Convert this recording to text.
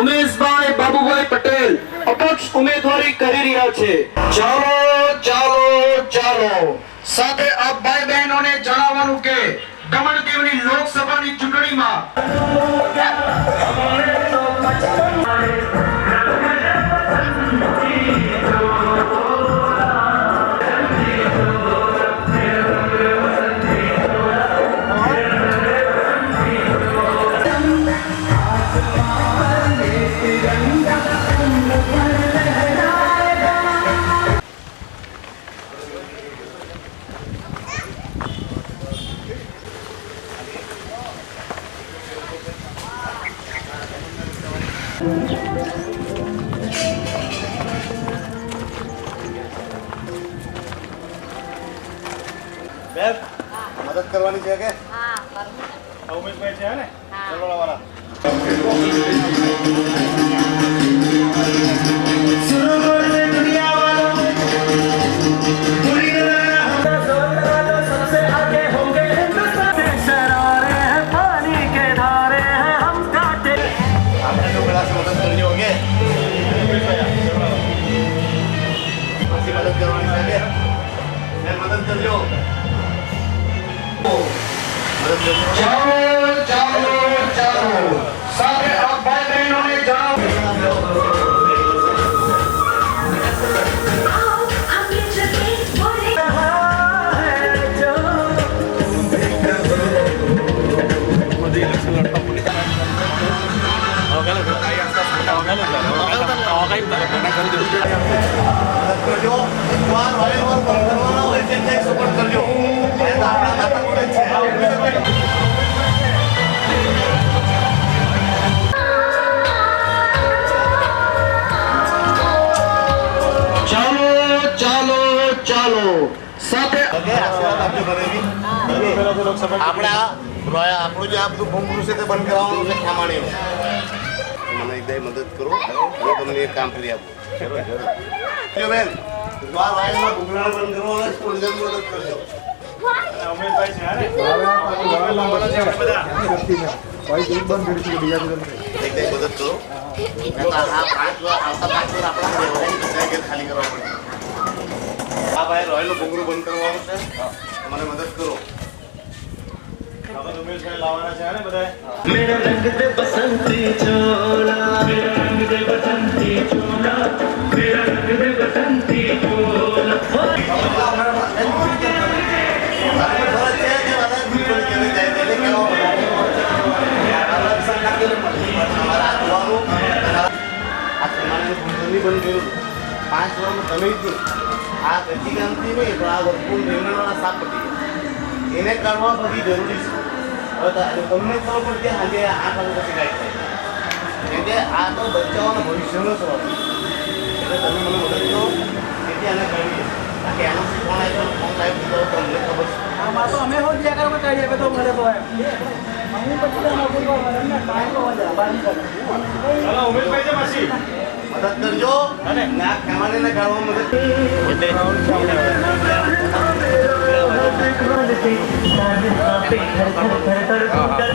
ઉમેશભાઈ બાબુભાઈ પટેલ અપક્ષ ઉમેદવારી કરી રહ્યા છે। ચાલો ચાલો ચાલો સાથે આ ભાઈ બહેનોને જણાવવાનું કે દમણદેવની લોકસભાની ચૂંટણીમાં મદદ કરવાની છે કે હા બરાબર ઉમેશભાઈ છે ને ચલવાળા વાળા ચાલો ચાલો ચાલો સાથે આ ભાઈ બહેનોને આપણું જે આ બધું ભૂંગળું છે તે બંધ કરાવવાનું છે ખામાણીનું મને એકદમ મદદ કરો હું તમને એક કામ કરી આપું જરૂર બેન દ્વાર વાયરમાં ભૂંગળાને બંધ કરવાનું પોલીસની મદદ કરજો ઉમેશભાઈ છે ને એકદમ મદદ કરો આ 5 વાર આવતા 5 વાર આપણા ખાલી કરવા પડે આ ભાઈ રોયલનું ભૂંગળું બંધ કરવાનું છે મને મદદ કરો मेरा रंग दे बसंती चोला मेरा रंग दे बसंती चोला मेरा रंग दे बसंती એને કરવા બધી જરૂરી છે તમને ખબર પડતી આજે 8 વાગે પછી ગાય થાય કેમ કે આ તો બચ્ચાઓના ભવિષ્યનો સવાલ એટલે તમે મને મદદ કરો તેથી આને કરીએ બાકી આનો કોણ આવ્યો કોણ લાવ્યો તો તમને ખબર છે આમાં તો અમે હો જ્યાં કરવા કહીએ કે તો મને તો એમ અમે પછી તો નોકરી પર મને કાઈ તો વજા બારી કર ચલો ઉમેશભાઈ છે માસી મદદ કરજો અને ના ખાવાને ગાળવા મદદ चोला